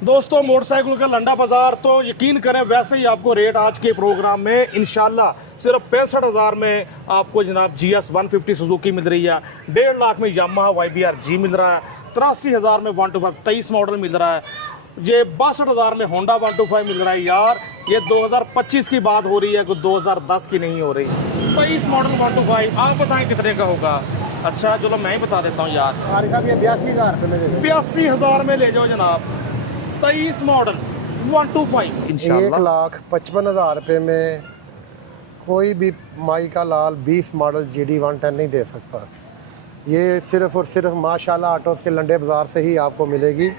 दोस्तों मोटरसाइकिल का लंडा बाजार तो यकीन करें वैसे ही आपको रेट आज के प्रोग्राम में इंशाल्लाह सिर्फ 65,000 में आपको जनाब GS 150 सुजुकी मिल रही है। 1.5 लाख में यामाहा YBR G मिल रहा है। 83,000 में 125 23 मॉडल मिल रहा है। ये 62,000 में होंडा 125 मिल रहा है। यार ये 2025 की बात हो रही है, कोई 2010 की नहीं हो रही। 23 मॉडल 125 आप बताएं कितने का होगा? अच्छा चलो मैं ही बता देता हूँ यार। 82,000 में ले जाओ जनाब। 23 मॉडल 125 इंशाल्लाह। 1,55,000 रुपये में कोई भी माई का लाल 20 मॉडल GD 110 नहीं दे सकता। ये सिर्फ और सिर्फ माशाल्लाह ऑटोस के लंडे बाजार से ही आपको मिलेगी।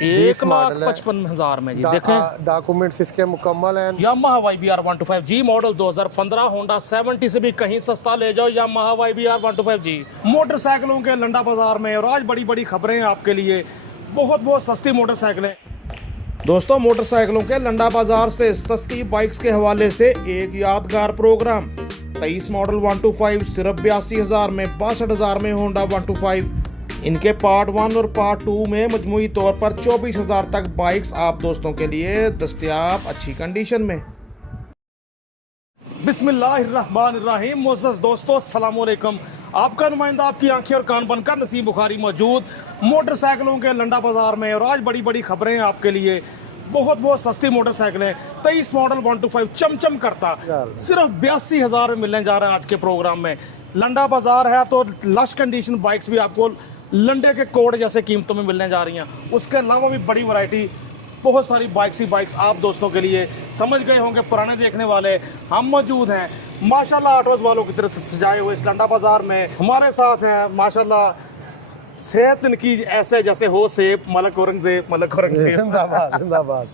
1,55,000 में जी देखें। डॉक्यूमेंट्स इसके मुकम्मल हैं। Yamaha YBR 125 G model 2015 Honda 70 से भी कहीं सस्ता ले जाओ यामाहा YBR 125 G। मोटरसाइकिलों के लंडा बाजार में और आज बड़ी बड़ी खबरें हैं आपके लिए। बहुत सस्ती मोटरसाइकिलें। दोस्तों मोटरसाइकिलों के लंडा बाजार से सस्ती बाइक्स के हवाले से एक यादगार प्रोग्राम। 23 मॉडल 125 सिर्फ 82,000 में, 62,000 में होंडा 125। इनके पार्ट 1 और पार्ट 2 में मजमूई तौर पर 24,000 तक बाइक्स आप दोस्तों के लिए दस्तयाब अच्छी कंडीशन में। बिस्मिल्लाहिर्रहमानिर्रहीम। मोअज़्ज़ज़ दोस्तों अस्सलाम वालेकुम। आपका नुमाइंदा आपकी आंखें और कान बनकर नसीम बुखारी मौजूद मोटरसाइकिलों के लंडा बाजार में और आज बड़ी बड़ी खबरें हैं आपके लिए। बहुत सस्ती मोटरसाइकिलें। 23 मॉडल 125 चमचम करता सिर्फ 82,000 में मिलने जा रहा है आज के प्रोग्राम में। लंडा बाजार है तो लश कंडीशन बाइक्स भी आपको लंडे के कोड जैसे कीमतों में मिलने जा रही हैं। उसके अलावा भी बड़ी वैरायटी बहुत सारी बाइक्स ही बाइक्स आप दोस्तों के लिए। समझ गए होंगे पुराने देखने वाले, हम मौजूद हैं माशाल्लाह ऑटोज़ वालों की तरफ से सजाए हुए इस लंडा बाजार में। हमारे साथ हैं माशाल्लाह सेहत इनकी ऐसे जैसे हो सेब मलक औरंगजेब जिंदाबाद जिंदाबाद।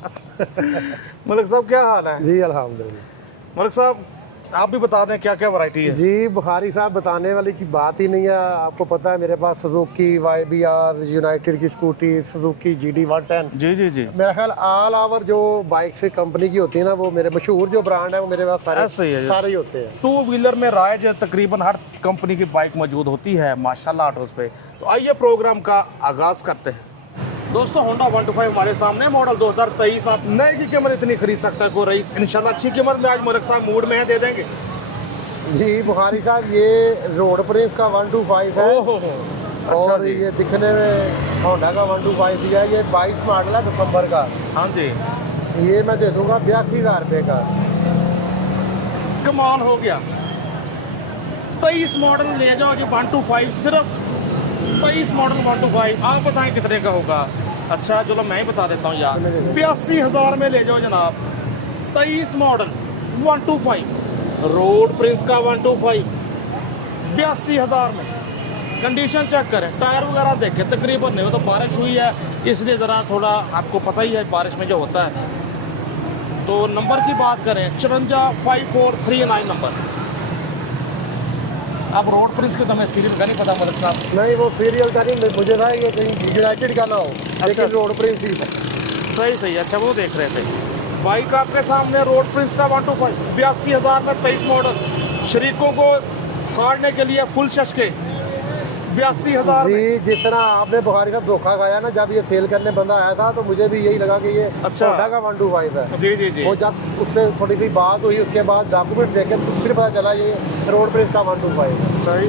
मलक साहब क्या हाल है? जी अल्हम्दुलिल्लाह। मलक साहब आप भी बता दें क्या क्या वैरायटी है? जी बुखारी साहब बताने वाली की बात ही नहीं है। आपको पता है मेरे पास सुजुकी YBR यूनाइटेड की स्कूटी, सुजुकी GD 110। जी मेरा ख्याल ऑल ओवर जो बाइक से कंपनी की होती है ना, वो मेरे मशहूर जो ब्रांड है वो मेरे पास सारे ही होते हैं। 2 व्हीलर में राइज तकरीबन हर कंपनी की बाइक मौजूद होती है माशाल्लाह ऑटोज़ पे। तो आइए प्रोग्राम का आगाज़ करते हैं। दोस्तों होंडा 125 हमारे सामने मॉडल 2023। आप नए की कीमत इतनी खरीद सकता है कोई रईस इंशाल्लाह अच्छी कीमत में आज मलक साहब मूड में है दे देंगे। जी बुखारी साहब ये रोड प्रिंस का 125 है। अच्छा और ये दिखने में होंडा का 125 भी है। ये 22 मॉडल है दिसंबर का। हाँ जी ये मैं दे दूंगा 82,000 रुपये का। कमाल हो गया। 23 मॉडल ले जाओ जी 125 सिर्फ 23 मॉडल 125 आप बताएं कितने का होगा? अच्छा चलो मैं ही बता देता हूँ यार। 82,000 में ले जाओ जनाब। 23 मॉडल 125 रोड प्रिंस का 125 82,000 में। कंडीशन चेक करें, टायर वगैरह देखें तकरीबन नहीं हो तो बारिश हुई है इसलिए ज़रा थोड़ा आपको पता ही है बारिश में जो होता है। तो नंबर की बात करें 545439 नंबर। अब रोड प्रिंस के तो हमें सीरियल का नहीं पता मलिक साहब। नहीं वो सीरियल का नहीं, मुझे था ये कहीं यूनाइटेड का ना हो। लेकिन रोड प्रिंस ही था। सही अच्छा वो देख रहे थे। बाइक आपके सामने रोड प्रिंस का 125 82,000 में 23 मॉडल। शरीकों को साड़ने के लिए फुल शशके 82,000 जी। जिस तरह आपने बुखारी का धोखा खाया ना, जब ये सेल करने बंदा आया था तो मुझे भी यही लगा कि ये होंडा का 125 है। जी वो जब उससे थोड़ी सी बात हुई उसके बाद डॉक्यूमेंट देखे तो फिर पता चला ये रोड प्रिंस का 125 है। सही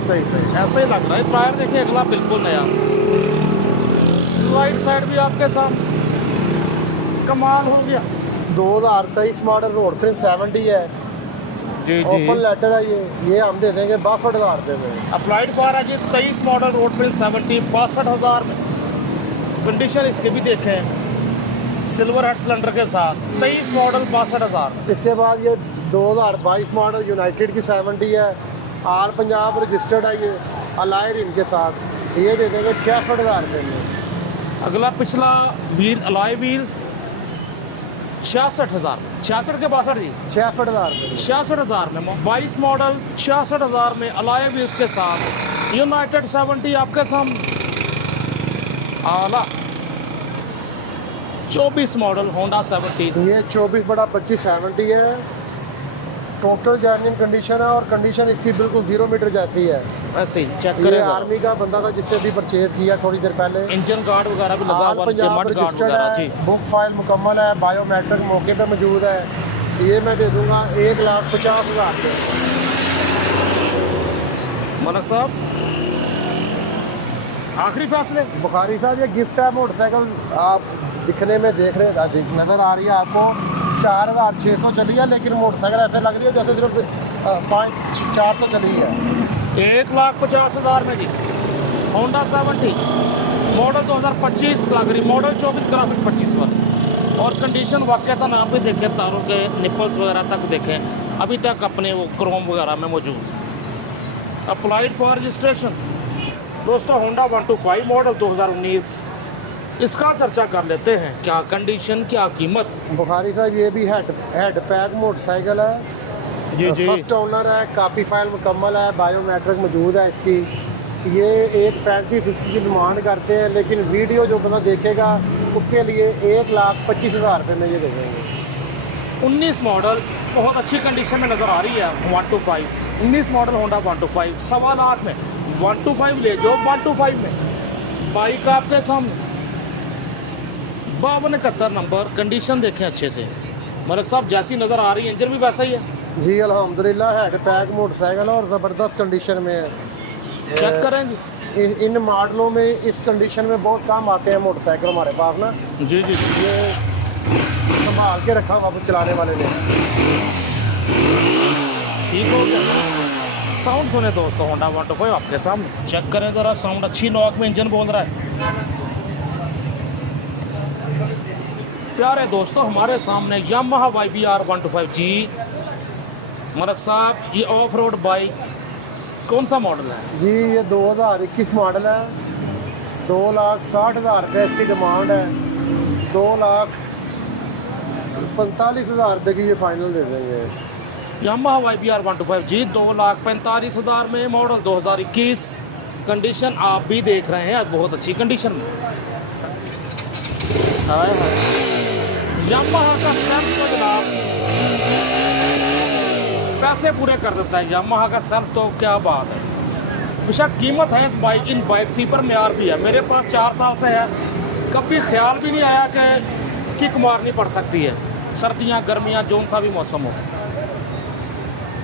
ऐसा ही लग रहा है। टायर देखिए अगला बिल्कुल नया। राइट साइड भी आपके सामने कमाल हो गया। 2023 मॉडल रोड प्रिंस 70 है। ओपन लेटर है ये हम दे देंगे 62,000 रुपये में। अप्लाइड फॉर है जी 23 मॉडल रोड प्रिंस 70 62,000 में। कंडीशन इसके भी देखें सिल्वर हेड सिलेंडर के साथ 23 मॉडल 62,000 में। इसके बाद ये 2022 मॉडल यूनाइटेड की 70 है। आर पंजाब रजिस्टर्ड है ये अलायर इनके साथ। ये दे देंगे 66,000 रुपये में। अगला पिछला व्हील अलाय व्हील 66,000 66 के 62 जी 66,000 रुपये 66,000 में। 22 मॉडल 66,000 में अलाय व्हील्स के साथ यूनाइटेड 70 आपके सामने। आला 24 मॉडल होंडा 70 ये 24/25 70 है। टोटल जेन्युइन कंडीशन है और कंडीशन इसकी बिल्कुल 0 मीटर जैसी है। ऐसे ही चेक ये करें। आर्मी का बंदा था जिससे भी परचेज किया थोड़ी देर पहले। इंजन गार्ड वगैरह भी लगा ऑल हुआ है, नीचे पंजाब मड गार्ड रजिस्टर्ड वगैरह है, जी। बुक फाइल मुकम्मल है, बायोमेट्रिक मौके पे मौजूद है। ये मैं दे दूंगा 1,50,000 रुपये। मलक साहब आखिरी फैसले। बुखारी साहब ये गिफ्ट है मोटरसाइकिल, आप दिखने में देख रहे नज़र आ रही है आपको 4,600 चली है, लेकिन मोटरसाइकिल ऐसे लग रही है जैसे सिर्फ 400 चली है। 1,50,000 में जी होंडा 70 मॉडल 2025 लग रही, मॉडल 24 ग्राफिक 25 वाली। और कंडीशन वाक़ता नाम पे देखें, तारों के निपल्स वगैरह तक देखें, अभी तक अपने वो क्रोम वगैरह में मौजूद। अप्लाइड फॉर रजिस्ट्रेशन दोस्तों होंडा 125 मॉडल 2019। इसका चर्चा कर लेते हैं, क्या कंडीशन क्या कीमत। बुखारी साहब ये भी हेड पैक मोटरसाइकिल है जी जी। फर्स्ट ओनर है, कापी फाइल मुकम्मल है, बायोमेट्रिक मौजूद है इसकी। ये 1,35,000 इसकी डिमांड करते हैं, लेकिन वीडियो जो बंदा देखेगा उसके लिए 1,25,000 रुपये में ये दे देंगे। 19 मॉडल बहुत अच्छी कंडीशन में नज़र आ रही है 125। 19 मॉडल होंडा 125 1,25,000 में 125 ले जाओ 125 में। बाइक आपके सामने 5271 नंबर। कंडीशन देखें अच्छे से मलिक साहब, जैसी नज़र आ रही है इंजन भी वैसा ही है जी अल्हम्दुलिल्लाह। हेड पैक मोटरसाइकिल और ज़बरदस्त कंडीशन में है। चेक करें जी। इन मॉडलों में इस कंडीशन में बहुत काम आते हैं मोटरसाइकिल हमारे पास ना। जी जी जी। ये संभाल के रखा हुआ चलाने वाले ने। ठीक हो गया। साउंड सुने दोस्तों होंडा 125 आपके सामने। चेक करें ज़रा साउंड, अच्छी नॉक में इंजन बोल रहा है। प्यारे दोस्तों हमारे सामने यामाहा YBR 125G। मलिक साहब ये ऑफ रोड बाइक कौन सा मॉडल है जी? ये 2021 मॉडल है। 2,60,000 रुपये इसकी डिमांड है। 2,45,000 रुपये की ये फाइनल दे देंगे। यामाहा YBR 125G 2,45,000 में, मॉडल 2021। कंडीशन आप भी देख रहे हैं बहुत अच्छी कंडीशन में। हाय हाय यामाहा का सेल्फ तो जनाब पैसे पूरे कर देता है। यामाहा का सेल्फ तो क्या बात है। बेशक कीमत है इस बाइक, इन बाइक सी पर म्यार भी है। मेरे पास 4 साल से है, कभी ख्याल भी नहीं आया कि किक मारनी पड़ सकती है, सर्दियाँ गर्मियाँ जोन सा भी मौसम हो।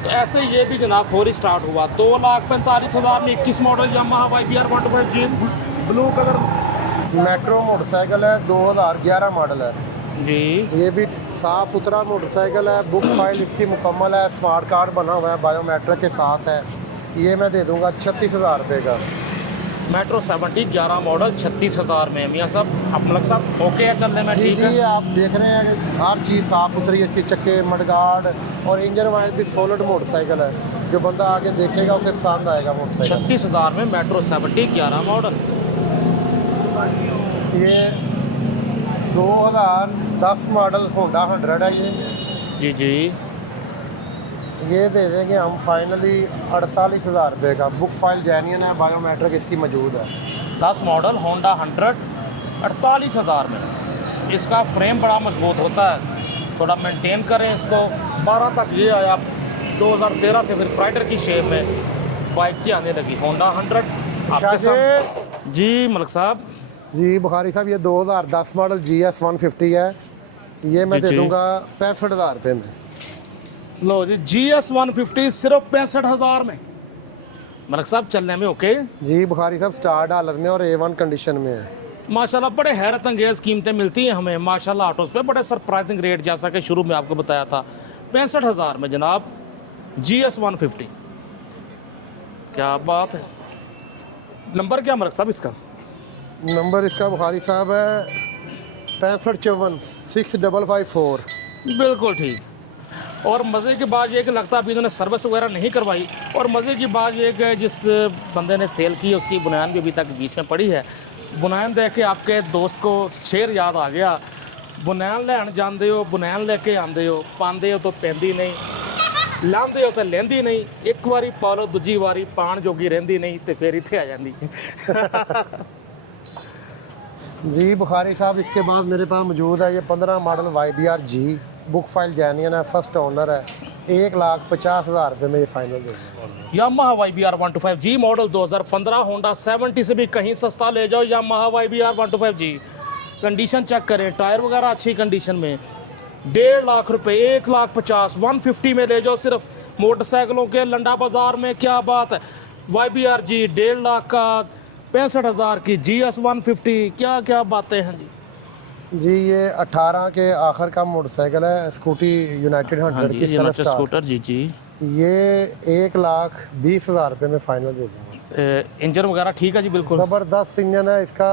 तो ऐसे ये भी जनाब फौरी स्टार्ट हुआ। 2,45,000 में 21 model Yamaha YBR 125G blue colour metro motorcycle है, 2011 मॉडल है जी। ये भी साफ़ सुथरा मोटरसाइकिल है। बुक फाइल इसकी मुकम्मल है, स्मार्ट कार्ड बना हुआ है, बायोमेट्रिक के साथ है। ये मैं दे दूंगा 36,000 रुपये का। मेट्रो 70 11 मॉडल 36,000 में। मियाँ साहब आप मलिक साहब ओके है चलने में? जी ठीक जी, है। आप देख रहे हैं कि हर चीज़ साफ़ सुथरी है। इसके चक्के, मडगार्ड और इंजन वाइज भी सॉलिड मोटरसाइकिल है। जो बंदा आगे देखेगा उसे पसंद आएगा मोटरसाइकिल। 36,000 में मेट्रो 70 11 मॉडल। ये 2010 मॉडल होंडा 100 है जी जी। ये दे देंगे हम फाइनली 48,000 रुपये का। बुक फाइल जेन्युइन है, बायोमेट्रिक इसकी मौजूद है। 10 मॉडल होंडा 100 48,000 में। इसका फ्रेम बड़ा मजबूत होता है, थोड़ा मेंटेन करें इसको। 12 तक ये आया, 2013 से फिर प्राइडर की शेप में बाइक की आने लगी होंडा 100 आपके साथ। जी मलिक साहब। जी बुखारी साहब ये 2010 मॉडल GS 150 है। ये मैं जी, दे जी। दूंगा 65,000 रुपये में। लो जी GS 150 सिर्फ 65,000 में। मलिक साहब चलने में ओके? जी बुखारी साहब स्टार्ट हालत में और A1 कंडीशन में है। माशाल्लाह बड़े हैरत अंगेज़ कीमतें मिलती हैं हमें माशाल्लाह ऑटोज़ पे, बड़े सरप्राइजिंग रेट, जैसा कि शुरू में आपको बताया था। 65,000 में जनाब GS 150। क्या बात है। नंबर क्या मलिक साहब इसका? नंबर इसका बुखारी साहब है 6554 6554। बिल्कुल ठीक। और मज़े की बात यह कि लगता है अभी इन्होंने सर्विस वगैरह नहीं करवाई। और मज़े की बात यह कि जिस बंदे ने सेल की उसकी बुनियान भी अभी तक बीच में पड़ी है। बुनियान देख के आपके दोस्त को शेर याद आ गया, बुनियान लैन जाते हो बुनियान लेके आते हो, पाते हो तो पैंदी नहीं, लाते हो तो लेंदी नहीं, एक बारी पा लो दूजी बारी पान जोगी रहिंदी नहीं, तो फिर इत्थे आ जाती। जी बुखारी साहब इसके बाद मेरे पास मौजूद है ये 15 model YBR G। Book file genuine है, फर्स्ट ओनर है। 1,50,000 रुपये में ये फाइनल दे दूँगा। Yamaha YBR 125G model 2015, Honda 70 से भी कहीं सस्ता ले जाओ। Yamaha YBR 125G condition check करें, टायर वगैरह अच्छी कंडीशन में। 1.5 लाख रुपए, 1,50,000, 150 में ले जाओ सिर्फ मोटरसाइकिलों के लंडा बाजार में। क्या बात है। YBR G 1.5 लाख का, 65,000 की GS 150, क्या क्या बातें हैं जी। जी ये 18 के आखिर का मोटरसाइकिल है, स्कूटी यूनाइटेड 100 की सेल्फ स्टार्ट। स्कूटर जी जी। ये 1,20,000 रुपये में फाइनल दे दूँगा। इंजन वगैरह ठीक है जी, बिल्कुल ज़बरदस्त इंजन है इसका,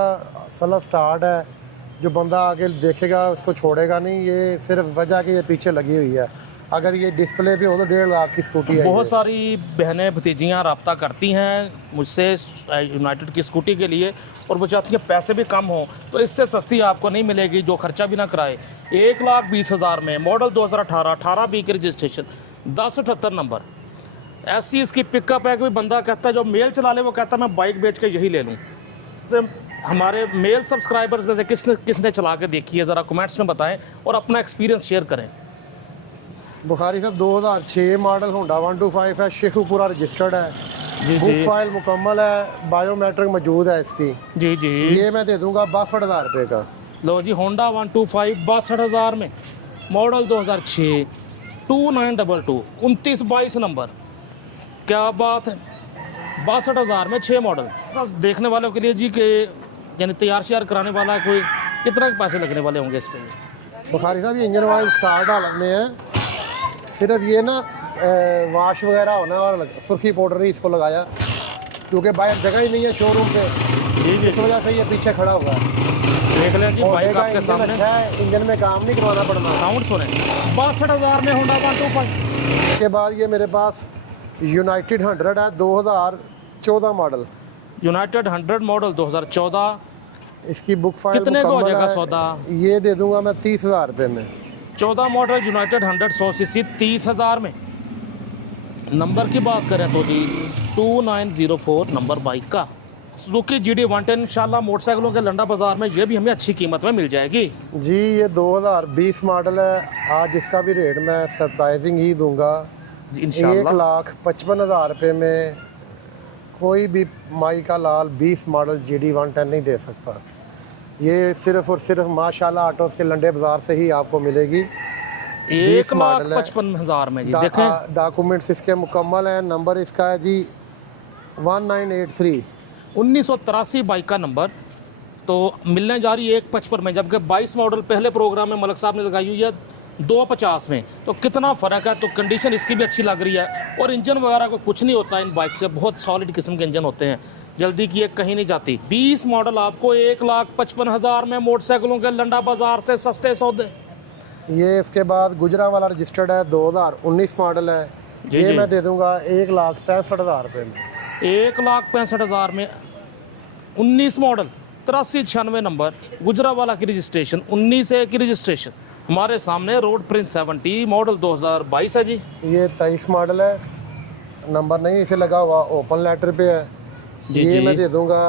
सेल्फ स्टार्ट है। जो बंदा आगे देखेगा उसको छोड़ेगा नहीं। ये सिर्फ वजह कि ये पीछे लगी हुई है, अगर ये डिस्प्ले पे हो तो 1.5 लाख की स्कूटी है। बहुत सारी बहनें भतीजियाँ रब्ता करती हैं मुझसे यूनाइटेड की स्कूटी के लिए, और वो चाहती हैं पैसे भी कम हो, तो इससे सस्ती आपको नहीं मिलेगी जो खर्चा भी ना कराए। 1,20,000 में मॉडल 2018, 18B की रजिस्ट्रेशन, 1078 नंबर। ऐसी इसकी पिकअप है कि बंदा कहता है जो मेल चला ले वो कहता है मैं बाइक बेच के यही ले लूँ। तो हमारे मेल सब्सक्राइबर्स में से किसने चला के देखी है, ज़रा कमेंट्स में बताएं और अपना एक्सपीरियंस शेयर करें। बुखारी साहब 2006 मॉडल होंडा 125 है, शेखुपुरा रजिस्टर्ड है जी बुक जी फाइल मुकम्मल है, बायोमेट्रिक मौजूद है इसकी। जी जी। ये मैं दे दूंगा 62,000 रुपये का। लो जी, होंडा 125 62,000 में, मॉडल 2006, 2922, 2922 नंबर। क्या बात है। 62,000 में 6 मॉडल। देखने वालों के लिए जी कि यानी तैयार श्यार कराने वाला कोई कितना के पैसे लगने वाले होंगे इस पर। बुखारी साहब ये इंजन वाइल स्टार्ट हालत में है, सिर्फ ये ना वाश वगैरह होना और सुर्खी पाउडर नहीं इसको लगाया क्योंकि बाहर जगह ही नहीं है शोरूम पे, जी जी। इस वजह से ये पीछे खड़ा हुआ है। देख लें जी, बाइक आपके इंजन सामने, अच्छा है, इंजन में काम नहीं करवाना पड़ना। साउंड सुने। 62,000 में होंडा 125। उसके बाद ये मेरे पास यूनाइटेड 100 है 2014 मॉडल। यूनाइटेड 100 मॉडल 2014, इसकी बुक फाइल कितने का हो मुकम्मल जाएगा है। सौदा? ये दे दूंगा मैं 30,000 रुपये में। 14 मॉडल यूनाइटेड 100 100cc 30,000 में। नंबर की बात करें तो जी 2904 नंबर बाइक का सुजुकी GD 110। इंशाल्लाह मोटरसाइकिलों के लंडा बाजार में ये भी हमें अच्छी कीमत में मिल जाएगी जी। ये 2020 मॉडल है, आज इसका भी रेट मैं सरप्राइजिंग ही दूंगा, इंशाल्लाह। 1,55,000 रुपये में कोई भी माई का लाल 20 मॉडल GD 110 नहीं दे सकता। ये सिर्फ और सिर्फ माशाल्लाह ऑटोस के लंडे बाजार से ही आपको मिलेगी। 1,55,000 में जी। देखें डॉक्यूमेंट्स इसके मुकम्मल हैं। नंबर इसका है जी 1983। 1983 बाइक का नंबर, तो मिलने जा रही है 1,55 में, जबकि 22 मॉडल पहले प्रोग्राम में मलक साहब ने लगाई हुई है 2,50 में। तो कितना फ़र्क है। तो कंडीशन इसकी भी अच्छी लग रही है, और इंजन वगैरह को कुछ नहीं होता इन बाइक से, बहुत सॉलिड किस्म के इंजन होते हैं, जल्दी की एक कहीं नहीं जाती। 20 मॉडल आपको 1,55,000 में मोटरसाइकिलों के लंडा बाजार से सस्ते सौदे। ये इसके बाद गुजरा वाला रजिस्टर्ड है 2019 मॉडल है, ये जी। मैं दे दूंगा 1,65,000 रुपये में। 1,65,000 में 19 मॉडल 8396 नंबर, गुजरावाला की रजिस्ट्रेशन, 19A की रजिस्ट्रेशन। हमारे सामने रोड प्रिंस 70 मॉडल 2022 है जी। ये 23 मॉडल है, नंबर नहीं इसे लगा हुआ, ओपन लेटर पे है। जी ये जी। मैं दे दूंगा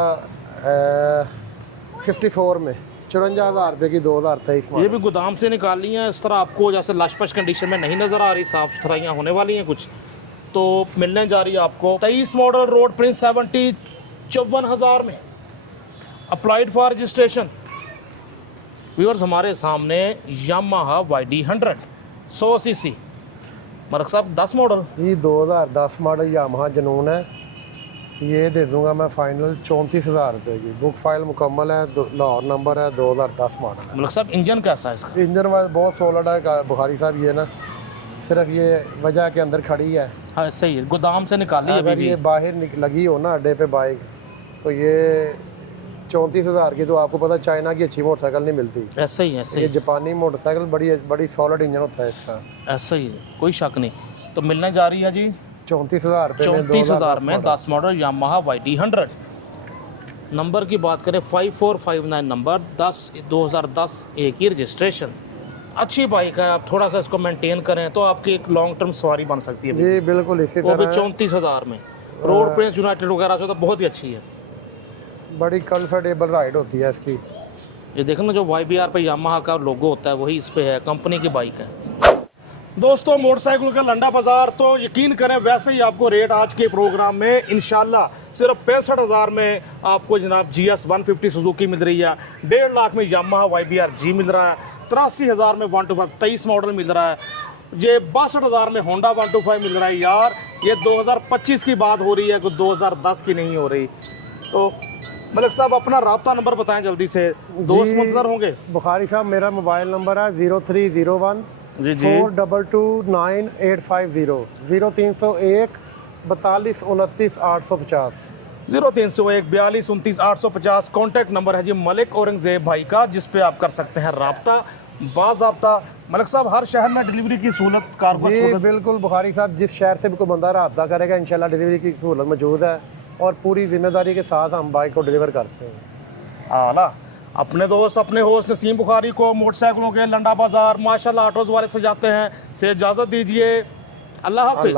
54 में, 54,000 रुपये की 2023 ये मॉडल। भी गोदाम से निकाली हैं, इस तरह आपको जैसे लशपश कंडीशन में नहीं नज़र आ रही, साफ़ सुथराइयाँ होने वाली हैं कुछ, तो मिलने जा रही है आपको 23 मॉडल रोड प्रिंस 70 54,000 में, अप्लाइड फॉर रजिस्ट्रेशन। व्यूअर्स हमारे सामने यामाहा YD 100 100cc, मरक साहब 10 मॉडल जी 2010 मॉडल यामाहा जनून है, ये दे दूंगा मैं फाइनल 34,000 रुपये की। बुक फाइल मुकम्मल है, लाहौर नंबर है, 2010 मॉडल है। मलक साहब इंजन कैसा है इसका? इंजन वाइज बहुत सॉलिड है बुखारी साहब। ये ना सिर्फ ये वजह के अंदर खड़ी है, हाँ सही है, गोदाम से निकाली है अगर अभी ये भी। बाहर लगी हो ना अड्डे पे बाइक, तो ये 34,000 की, तो आपको पता चाइना की अच्छी मोटरसाइकिल नहीं मिलती। ऐसा ही ऐसे ये ही जापानी मोटरसाइकिल बड़ी सॉलिड इंजन होता है इसका। ऐसा ही है, कोई शक नहीं। तो मिलने जा रही है जी 34,000 रुपये में 34,000 में 2010 10 मॉडल यामाहा YD 100। नंबर की बात करें 5459 नंबर, 2010 A की रजिस्ट्रेशन। अच्छी बाइक है, आप थोड़ा सा इसको मेंटेन करें तो आपकी एक लॉन्ग टर्म सवारी बन सकती है। जी बिल्कुल इसी वो भी तरह 34,000 में, रोड प्रिंस यूनाइटेड वगैरह से तो बहुत ही अच्छी है। बड़ी कंफर्टेबल राइड होती है इसकी। ये देखो ना, जो YBR पे यामाहा का लोगो होता है वही इस पे है, कंपनी की बाइक है। दोस्तों मोटरसाइकिल का लंडा बाजार तो यकीन करें वैसे ही आपको रेट आज के प्रोग्राम में इंशाल्लाह सिर्फ 65,000 में आपको जनाब GS 150 सुजुकी मिल रही है, 1.5 लाख में यामाहा YBR G मिल रहा है, 83,000 में 125 23 मॉडल मिल रहा है, ये 62,000 में होंडा 125 मिल रहा है। यार ये 2025 की बात हो रही है, कोई 2010 की नहीं हो रही। तो मलिक साहब अपना राब्ता नंबर बताएं जल्दी से, दोस्त मुंतजर होंगे। बुखारी साहब मेरा मोबाइल नंबर है 0301 जी 4229850 0301 42 29 850 0301 42 29 850 कॉन्टैक्ट नंबर है जी मलिक औरंगजेब भाई का, जिस पे आप कर सकते हैं राब्ता बाज़ाब्ता। मलिक साहब हर शहर में डिलीवरी की सहूलत जी बिल्कुल बुखारी साहब, जिस शहर से भी कोई बंदा राब्ता करेगा इंशाल्लाह डिलीवरी की सहूलत मौजूद है और पूरी जिम्मेदारी के साथ हम बाइक को डिलीवर करते हैं। आला अपने दोस्त अपने होस्ट नसीम बुखारी को मोटरसाइकिलों के लंडा बाजार माशाल्लाह ऑटोज़ वाले से जाते हैं, से इजाज़त दीजिए। अल्लाह हाफिज़।